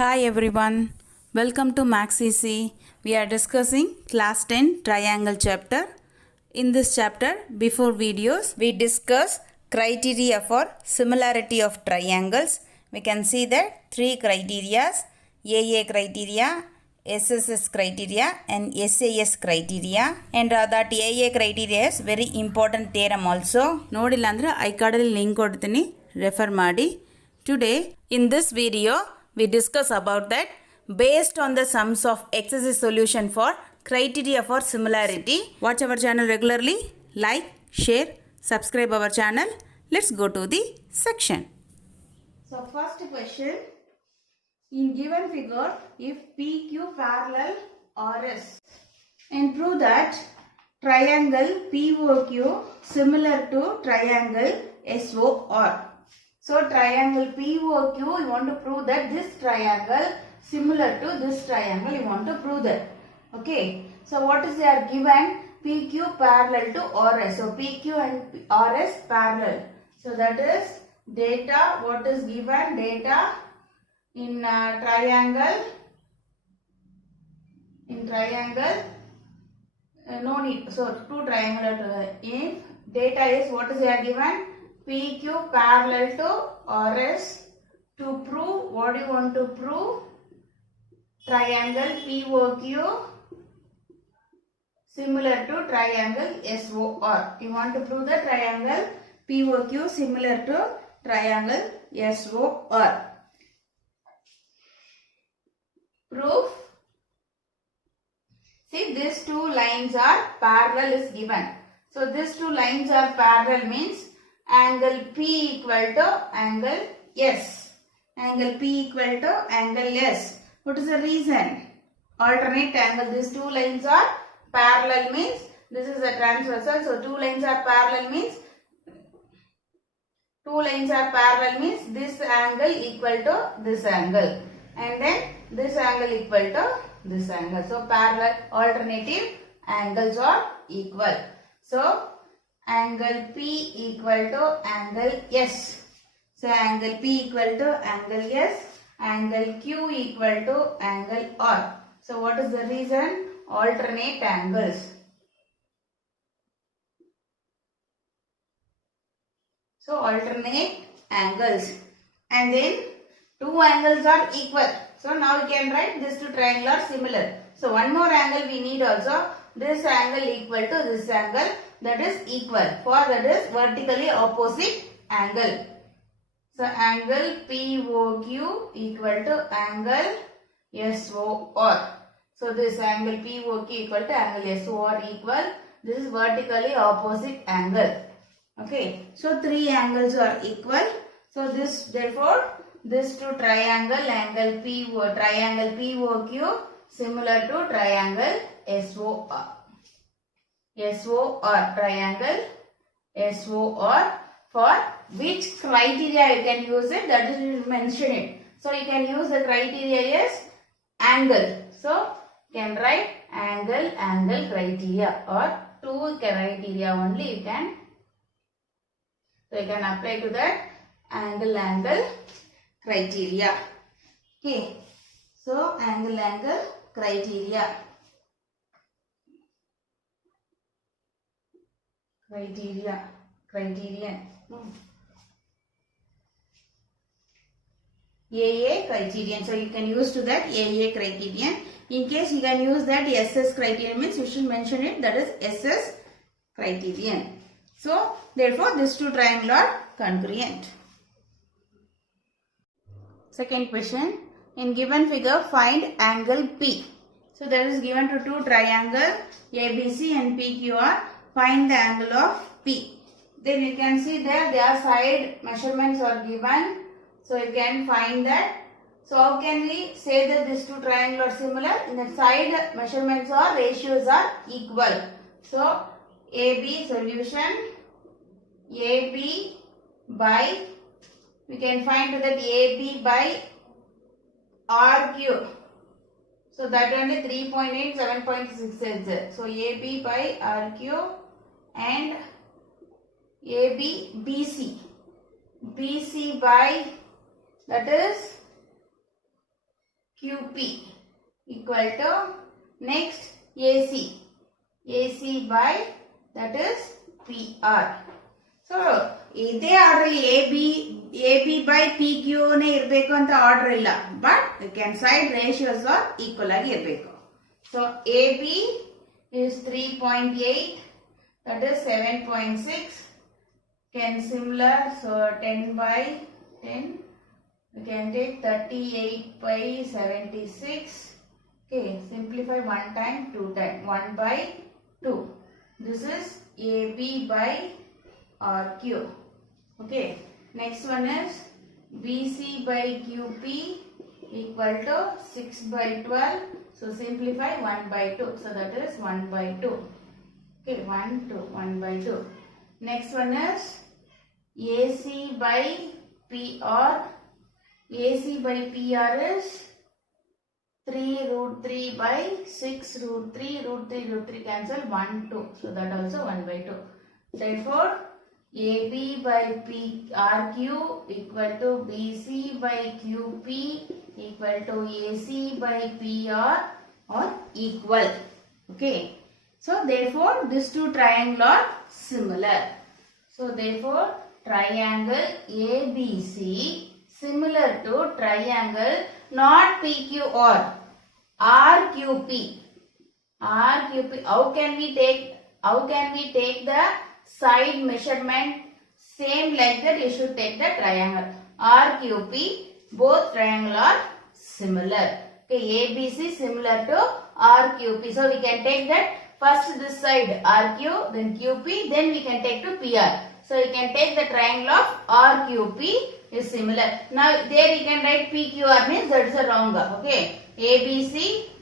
Hi everyone, welcome to Max Easy. We are discussing class 10 triangle chapter. In this chapter, before videos, we discuss criteria for similarity of triangles. We can see that three criteria: AA criteria, SSS criteria and SAS criteria. And that AA criteria is very important theorem also. ನೋಡಿಲ್ಲ ಅಂದ್ರೆ I ಕಾರ್ಡಲ್ಲಿ link ಕೊಡ್ತೀನಿ, refer ಮಾಡಿ. Today in this video we discuss about that based on the sums of exercise solution for criteria for similarity. Watch our channel regularly, like, share, subscribe our channel. Let's go to the section. So first question, in given figure, if PQ parallel RS and prove that triangle POQ similar to triangle SOR. So triangle POQ, you want to prove that this triangle similar to this triangle, you want to prove that. Okay. So what is they are given? PQ parallel to RS. So PQ and RS parallel. So that is data. What is given? Data in triangle. In triangle. No need. So two triangular. If data is what is they are given? PQ parallel to RS. To prove, what do you want to prove? Triangle POQ similar to triangle SOR. You want to prove the triangle POQ similar to triangle SOR. Proof. See, these two lines are parallel is given. So these two lines are parallel means angle P equal to angle S. Angle P equal to angle S. What is the reason? Alternate angle. These two lines are parallel means this is a transversal. So two lines are parallel means this angle equal to this angle. And then this angle equal to this angle. So parallel alternative angles are equal. So angle P equal to angle S. So angle P equal to angle S. Angle Q equal to angle R. So what is the reason? Alternate angles. So alternate angles. And then two angles are equal. So now we can write these two triangles are similar. So one more angle we need also. This angle equal to this angle, that is equal. For that is vertically opposite angle. So angle POQ equal to angle SOR. So this angle POQ equal to angle SOR equal. This is vertically opposite angle. Okay. So three angles are equal. So this, therefore this two triangle triangle POQ similar to triangle SOR. Triangle SOR. For which criteria you can use it, that is you mention it. So you can use the criteria as angle. So you can write angle criteria, or two criteria only you can. So you can apply to that angle criteria. Okay. So angle criteria. Criterion. AA criterion. So you can use to that AA criterion. In case you can use that SS criterion means you should mention it, that is SS criterion. So therefore these two triangles are congruent. Second question, in given figure find angle P. So that is given to two triangles ABC and PQR. Find the angle of P. Then you can see that their side measurements are given. So you can find that. So how can we say that these two triangles are similar? In the side measurements or ratios are equal. So AB solution, AB by, we can find that AB by RQ. So that only 3.8, 7.6 is there. So AB by RQ and AB BC by, that is QP equal to next AC. AC by that is PR. So ಇದೇ order AB by PQ ನೇ ಇರಬೇಕು ಅಂತ order ಇಲ್ಲ, but can side ratios are equal ಆಗಿ ಇರಬೇಕು. So AB is 3.8, that is 7.6. Can similar, so 10 by 10, we can take 38 by 76. Okay, simplify 1 time, 2 time, 1 by 2. This is AB by RQ. Okay, next one is BC by QP equal to 6 by 12. So simplify 1 by 2. So that is 1 by 2. Okay, 1, 2, 1 by 2. Next one is AC by PR. AC by PR is 3 root 3 by 6 root 3, root 3, root 3 cancel, 1, 2. So that also 1 by 2. Therefore, AB by RQ equal to BC by QP equal to AC by PR or equal. Okay. So therefore, these two triangles are similar. So therefore, triangle ABC similar to triangle not PQR, RQP. RQP. How can we take the side measurement? Same like that you should take the triangle. RQP, both triangle are similar. Okay, ABC similar to RQP. So we can take that first this side RQ, then QP, then we can take to PR. So we can take the triangle of RQP is similar. Now there you can write PQR means that's a wrong. Okay, ABC,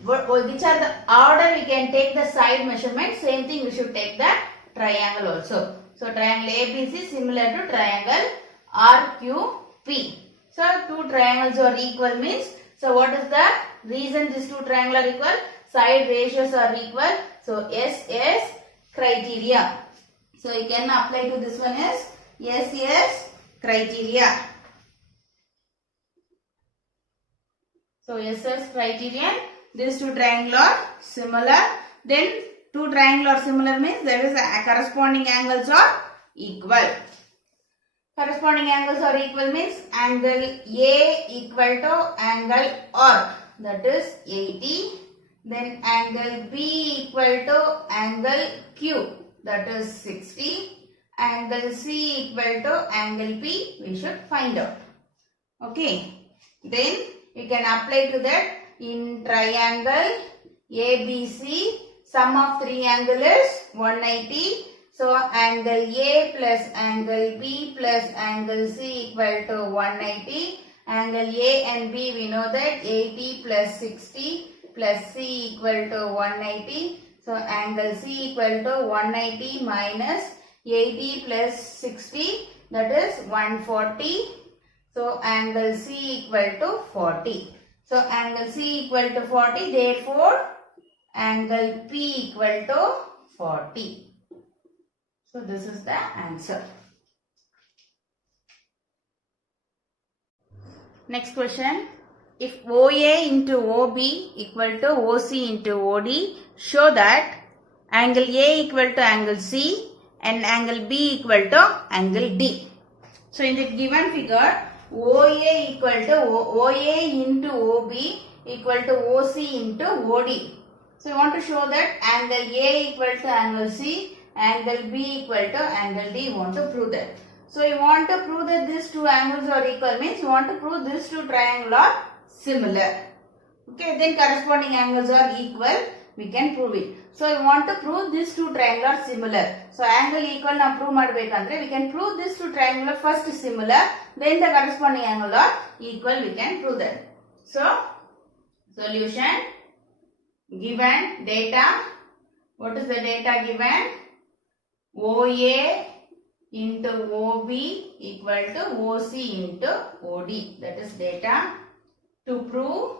which are the order we can take the side measurement, same thing we should take the triangle also. So triangle ABC similar to triangle RQP. So two triangles are equal means, so what is the reason these two triangles are equal? Side ratios are equal. So SS criteria. So you can apply to this one as SS criteria. So SS criterion, these two triangles are similar. Then two triangles are similar means there is a corresponding angles are equal. Corresponding angles are equal means angle A equal to angle R, that is 80. Then angle B equal to angle Q, that is 60. Angle C equal to angle P, we should find out. Okay. Then you can apply to that in triangle ABC. Sum of three angles is 180. So angle A plus angle B plus angle C equal to 180. Angle A and B we know that 80 plus 60 plus C equal to 180. So angle C equal to 180 minus 80 plus 60, that is 140. So angle C equal to 40. So angle C equal to 40, therefore angle P equal to 40. So this is the answer. Next question. If OA into OB equal to OC into OD, show that angle A equal to angle C and angle B equal to angle D. So in the given figure, OA equal to OA into OB equal to OC into OD. So you want to show that angle A equal to angle C, angle B equal to angle D. You want to prove that. So you want to prove that these two angles are equal means you want to prove these two triangles are similar. Okay, then corresponding angles are equal, we can prove it. So you want to prove these two triangles are similar. So angle equal na prove madbekandre we can prove these two triangles first similar, then the corresponding angle are equal, we can prove that. So solution, given data, what is the data given? OA into OB equal to OC into OD, that is data. To prove,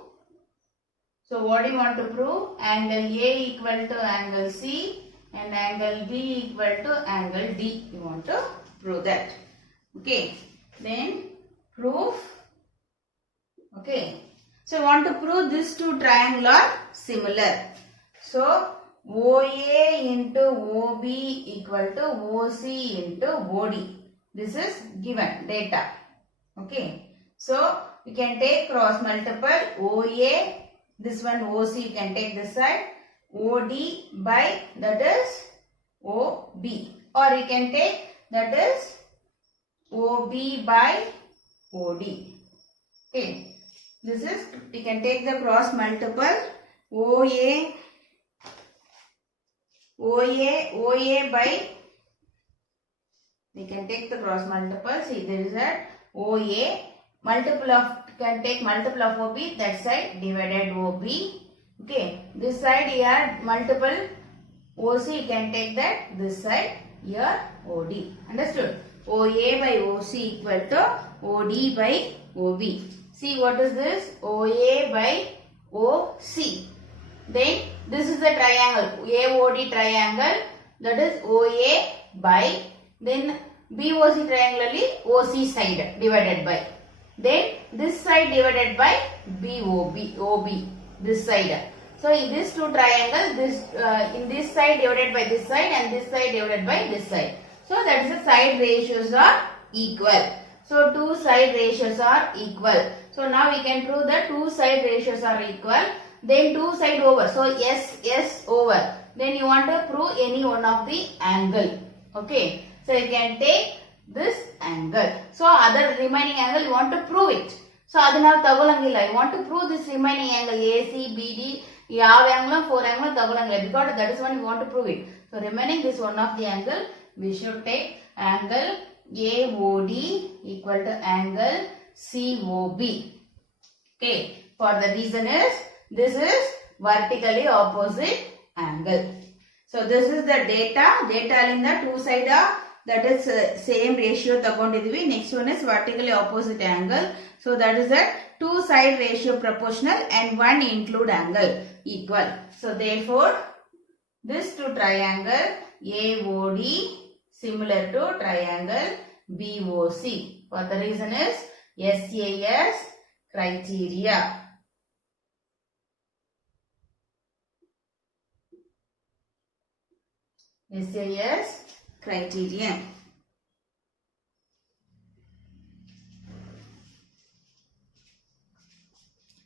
so what do you want to prove? Angle A equal to angle C and angle B equal to angle D. You want to prove that. Okay. Then proof. Okay. So, want to prove these two triangles are similar. So, OA into OB equal to OC into OD. This is given data. Okay. So, you can take cross multiple OA, this one OC you can take this side, OD by that is OB, or you can take that is OB by OD. Okay. This is, you can take the cross multiple OA by, we can take the cross multiple, see there is a OA, multiple of, can take multiple of OB, that side divided OB. Okay, this side here multiple OC, you can take that, this side here OD. Understood? OA by OC equal to OD by OB. See what is this? OA by OC. Then this is the triangle, AOD triangle, that is OA by, then BOC triangle OC side divided by. Then this side divided by OB, this side. So in this two triangle, this in this side divided by this side and this side divided by this side. So that is the side ratios are equal. So two side ratios are equal. So now we can prove that two side ratios are equal. Then two side over. So S over. Then you want to prove any one of the angle. Okay. So you can take this angle. So other remaining angle you want to prove it. So adana tagolangilla. You want to prove this remaining angle AC, BD, yav angle, 4 angle tagolangilla, because that is one you want to prove it. So remaining this one of the angle, we should take angle AOD equal to angle COB. Okay. For the reason is, this is vertically opposite angle. So this is the data. Data in the two side that is same ratio ತಗೊಂಡಿದ್ವಿ. Next one is vertically opposite angle. So that is a two side ratio proportional and one include angle equal. So therefore this two triangle AOD similar to triangle BOC. For the reason is SAS criteria. SAS criterion.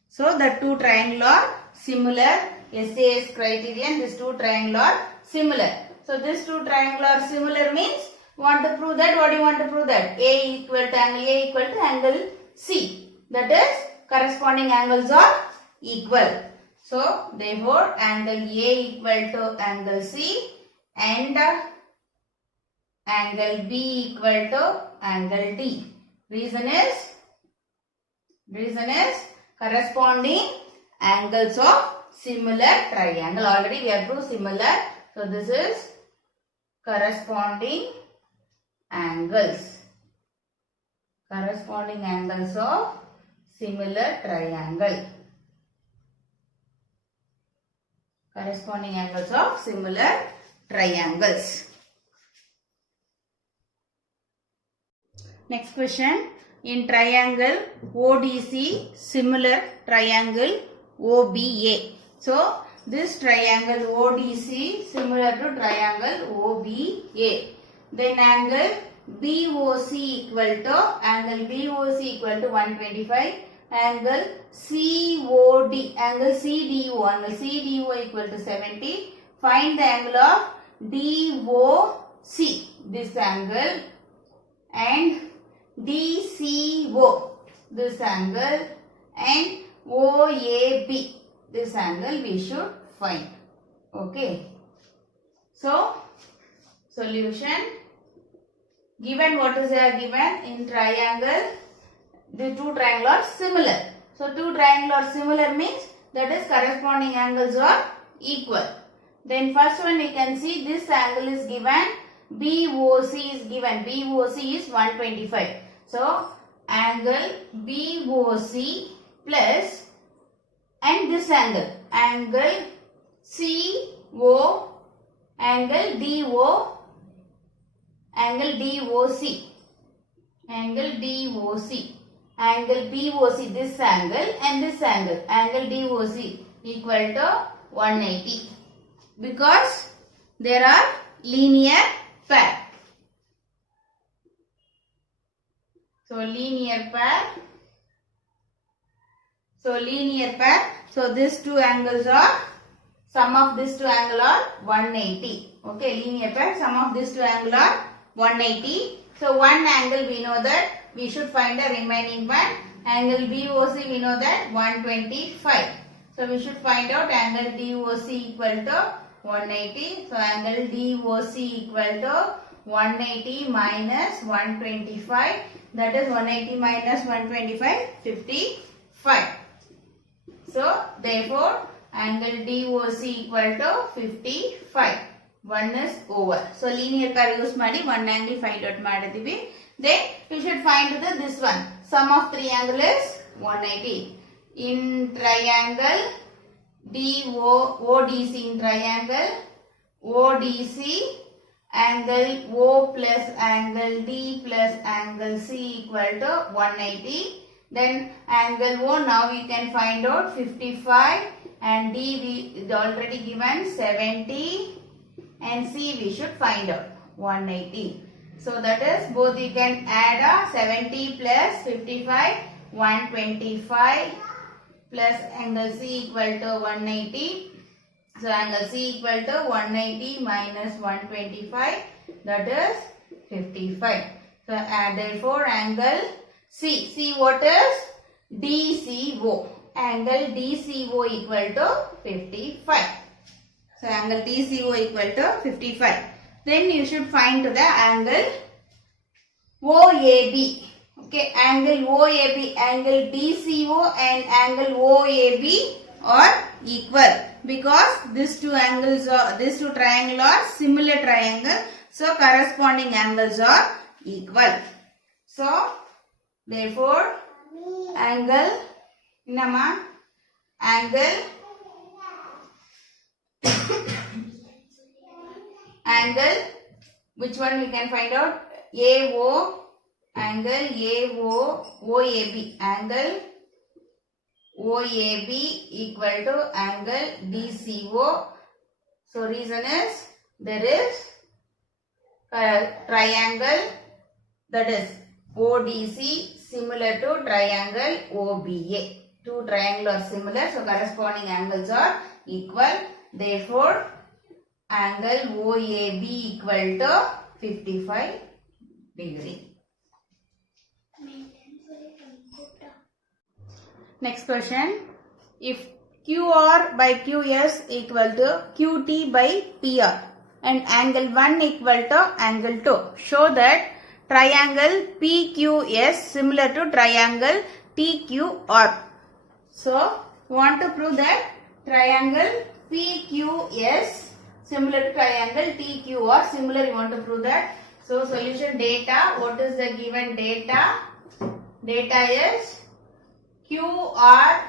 So the two triangles are similar. SAS criterion, these two triangles are similar. So these two triangles are similar means, want to prove that, what do you want to prove that? A equal to angle C. That is corresponding angles are equal. So therefore angle A equal to angle C and angle B equal to angle D. Reason is corresponding angles of similar triangle. Already we have proved similar. So this is corresponding angles. Corresponding angles of similar triangle. Corresponding angles of similar triangles. Next question. In triangle ODC, similar triangle OBA. So this triangle ODC similar to triangle OBA. Then angle BOC equal to 125. Angle COD, angle CDO equal to 70. Find the angle of DOC, this angle, and DCO, this angle, and OAB, this angle we should find. Okay. So, solution. Given what is there given in triangle, the two triangles are similar. So, two triangles are similar means that is corresponding angles are equal. Then first one we can see this angle is given, BOC is given, BOC is 125. So, angle BOC plus, and this angle CO, angle DO, angle DOC, angle BOC, this angle and this angle, angle DOC equal to 180 because there are linear pair. So linear pair. So these two angles are, sum of these two angles are 180. Okay, linear pair, sum of these two angles are 180. So one angle we know that we should find the remaining one. Angle BOC we know that 125. So we should find out angle DOC equal to 180. So angle DOC equal to 180 minus 125. That is 180 minus 125, 55. So therefore angle DOC equal to 55. 1 is over. So linear pair use ಮಾಡಿ one angle find out ಮಾಡಿದೀವಿ. Then we should find this one. Sum of three angle is 180. In triangle ODC, in triangle ODC, angle O plus angle D plus angle C equal to 180. Then angle O now we can find out 55 and D is already given 70 and C we should find out 180. So that is both you can add 70 plus 55, 125 plus angle C equal to 180. So angle C equal to 180 minus 125, that is 55. So therefore angle C what is? DCO. Angle DCO equal to 55. So angle DCO equal to 55. Then you should find the angle OAB. Okay, angle OAB, angle DCO and angle OAB are equal because these two angles are, these two triangles are similar triangle. So corresponding angles are equal. So therefore angle angle which one we can find out? AO, angle AO, OAB, angle OAB equal to angle DCO. So reason is there is a triangle, that is ODC, similar to triangle OBA. Two triangles are similar, so corresponding angles are equal. Therefore angle OAB equal to 55 degree. Next question. If QR by QS equal to QT by PR and angle 1 equal to angle 2, show that triangle PQS similar to triangle TQR. So want to prove that triangle PQS similar to triangle TQR, similar you want to prove that. So solution data, what is the given data? Data is QR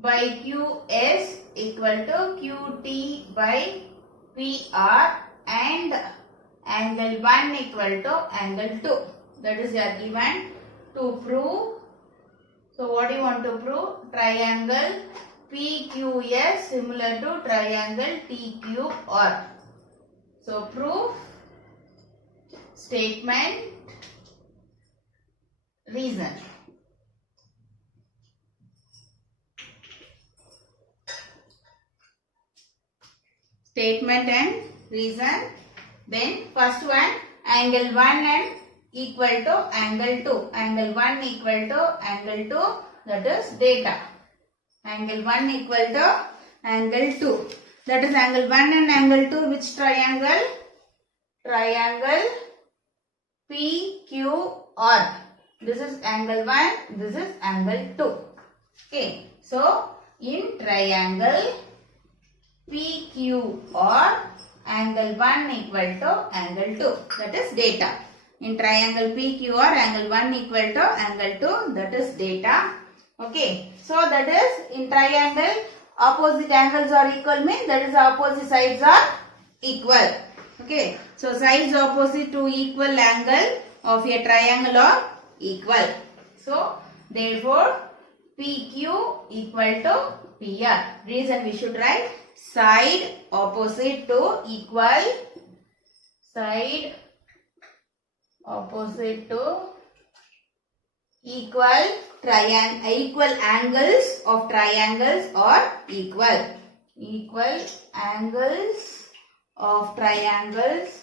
by QS equal to QT by PR and angle 1 equal to angle 2. That is your given to prove. So what do you want to prove? Triangle PQS similar to triangle TQR. So proof, statement, reason. Statement and reason. Then first one, angle 1 and equal to angle 2. Angle 1 equal to angle 2, that is data. Angle 1 equal to angle 2. That is angle 1 and angle 2, which triangle? Triangle PQR. This is angle 1, this is angle 2. Okay. So, in triangle PQR, angle 1 equal to angle 2. That is data. In triangle PQR, angle 1 equal to angle 2. That is data. Okay. So that is in triangle opposite angles are equal means that is opposite sides are equal. Okay. So sides opposite to equal angle of a triangle are equal. So therefore PQ equal to PR. Reason we should write side opposite to equal, side opposite to equal triangle, equal angles of triangles are equal. Equal angles of triangles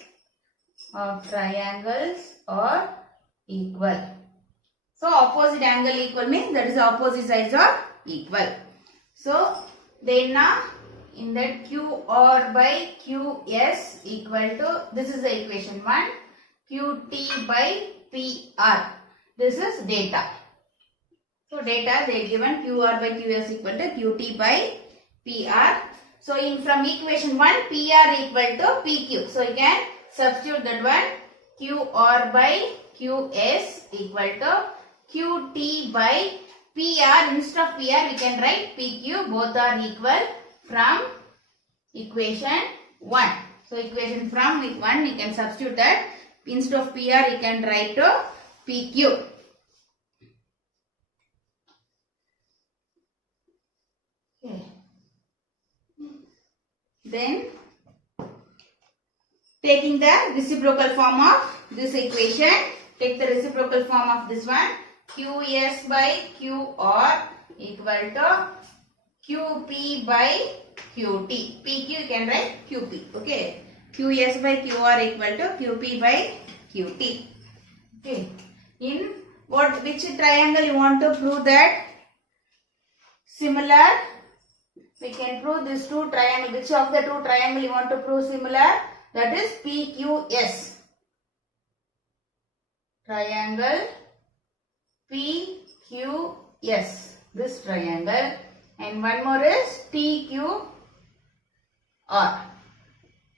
are equal. So opposite angle equal means that is opposite sides are equal. So then now in that QR by QS equal to, this is the equation 1, QT by PR. This is data. So data they given QR by QS equal to QT by PR. So in from equation 1 PR equal to PQ. So you can substitute that one, QR by QS equal to QT by PR. Instead of PR we can write PQ. Both are equal from equation 1. So equation from 1 we can substitute that. Instead of PR you can write to PQ. Okay. Then taking the reciprocal form of this equation, take the reciprocal form of this one. QS by QR equal to QP by QT. PQ you can write QP. Okay. QS by QR equal to QP by QT. Okay. In which triangle you want to prove that similar? We can prove these two triangles. Which of the two triangles you want to prove similar? That is PQS. Triangle PQS. This triangle. And one more is TQR.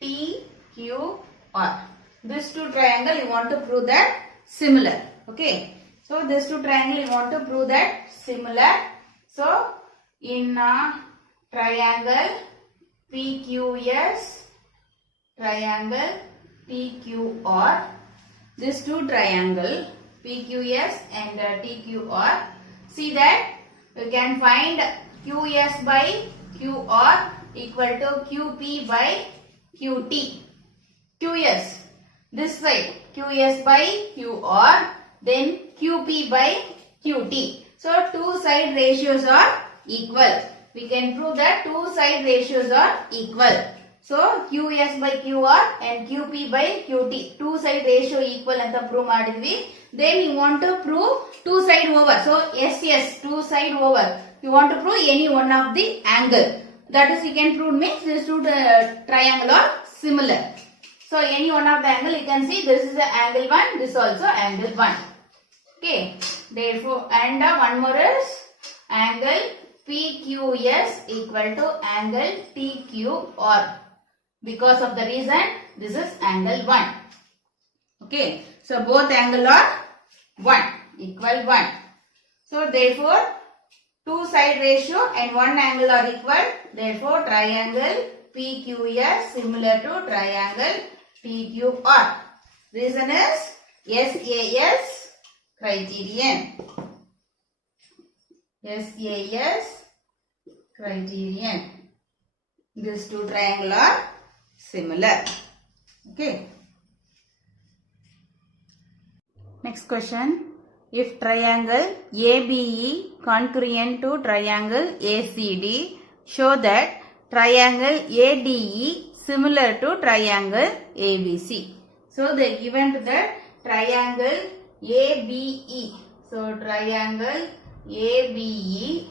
TQR. These two triangles you want to prove that similar. Okay. So these two triangles you want to prove that similar. So in triangle PQS, triangle TQR, these two triangle PQS and TQR, see that we can find QS by QR equal to QP by QT. QS, this side QS by QR, then QP by QT. So two side ratios are equal. We can prove that two side ratios are equal. So QS by QR and QP by QT. Two side ratio equal anta prove madidvi. Then you want to prove two side over. So SS, two side over. You want to prove any one of the angle. That is, you can prove means these two triangle are similar. So any one of the angle you can see, this is the angle 1, this also angle 1. Okay. Therefore, and one more is angle PQS equal to angle TQR. Because of the reason, this is angle 1. Okay. So both angle are 1, equal 1. So therefore, two side ratio and one angle are equal. Therefore, triangle PQS similar to triangle TQR. Reason is SAS criterion. SAS criterion. These two triangles are similar. Okay. Next question. If triangle ABE congruent to triangle ACD, show that triangle ADE similar to triangle ABC. So they given to that triangle ABE. So triangle ABE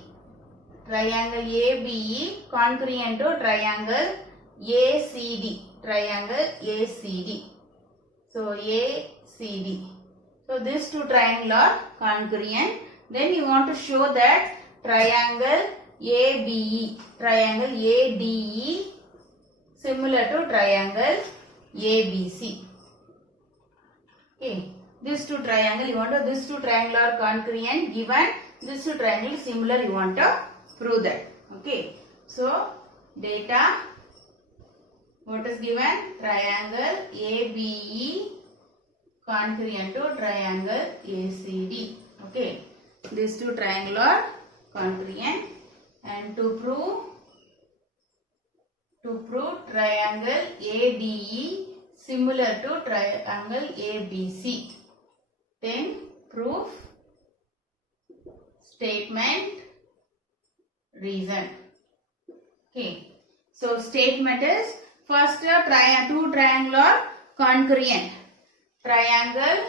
congruent to triangle ACD. Triangle ACD. So ACD. So these two triangles are congruent. Then you want to show that triangle ABE, triangle ADE similar to triangle ABC. Okay. These two triangles you want to, these two triangles are congruent given, these two triangles similar you want to prove that. Okay. So data, what is given? Triangle ABE congruent to triangle ACD. Okay. these two triangle are congruent, and to prove triangle ADE similar to triangle ABC, then proof, statement, reason. Okay, so statement is first two triangle are congruent. Triangle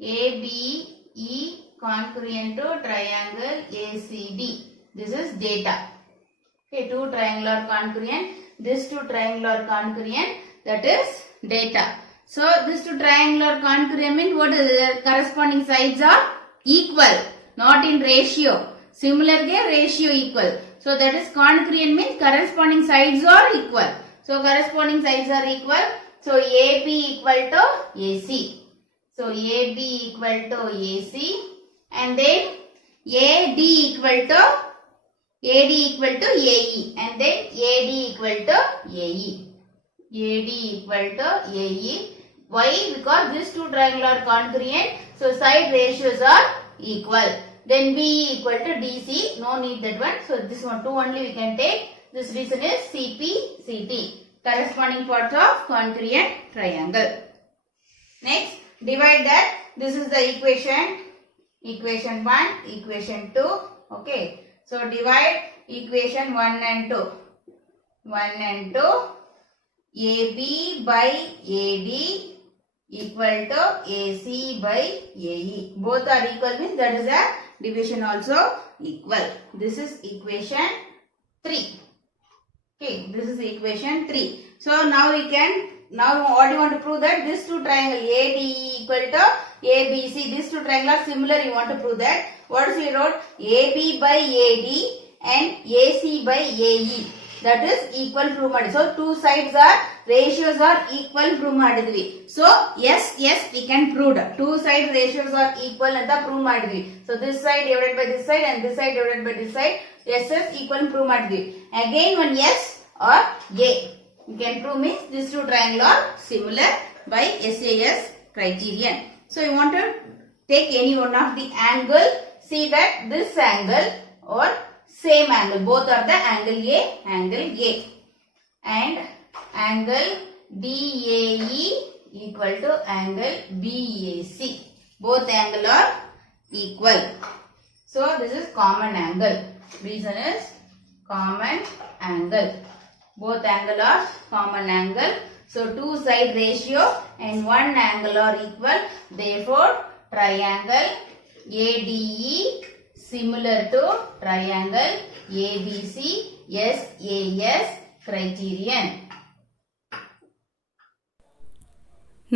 ABE congruent to triangle ACD. This is data. Okay, two triangle are congruent. These two triangle are congruent. That is data. So these two triangle are congruent means what is the corresponding sides are equal, not in ratio. Similar ratio equal. So that is congruent means corresponding sides are equal. So corresponding sides are equal. So AB equal to AC. So AB equal to AC, and then AD equal to AE, and then AD equal to AE. AD equal to AE. Why? Because these two triangles are congruent. So side ratios are equal. Then BE equal to DC. No need that one. So this one two only we can take. This reason is CP, CT. Corresponding parts of congruent triangle. Next, divide that. This is the equation. Equation 1, equation 2. Okay. So divide equation 1 and 2. 1 and 2. AB by AD equal to AC by AE. Both are equal means that is a division also equal. This is equation 3. Okay, this is equation 3. So now we can, now what do you want to prove? That these two triangle ADE equal to ABC, these two triangles are similar, you want to prove that. What is we wrote? AB by AD and AC by AE. That is equal prove ಮಾಡಿ. So two sides are ratios are equal prove ಮಾಡಿದ್ವಿ. So yes we can prove that. Two side ratios are equal ಅಂತ prove ಮಾಡಿದ್ವಿ. So this side divided by this side and this side divided by this side, yes equal prove ಮಾಡಿದ್ವಿ. Again one yes or A. You can prove means these two triangles are similar by SAS criterion. So you want to take any one of the angle, see that this angle or same angle, both are the angle A, and angle DAE equal to angle BAC. Both angle are equal. So this is common angle. Reason is common angle. Both angle are common angle. So two side ratio and one angle are equal. Therefore triangle ADE similar to triangle ABC SAS criterion.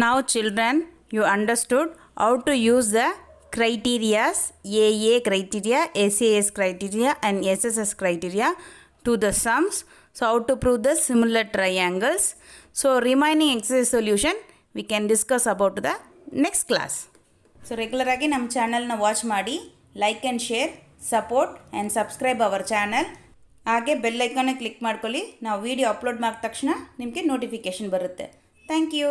Now children, you understood how to use the criteria AA criteria, SAS criteria and SSS criteria to the sums. So how to prove the similar triangles. So remaining exercise solution we can discuss about the next class. So regular ಆಗಿ ನಮ್ಮ channel ನ watch ಮಾಡಿ, like and share, support and subscribe our channel. ಹಾಗೆ bell icon click ಮಾಡ್ಕೊಳ್ಳಿ. ನಾವು video upload ಮಾಡಿದ ತಕ್ಷಣ ನಿಮಗೆ ನೋಟಿಫಿಕೇಶನ್ ಬರುತ್ತೆ. Thank you.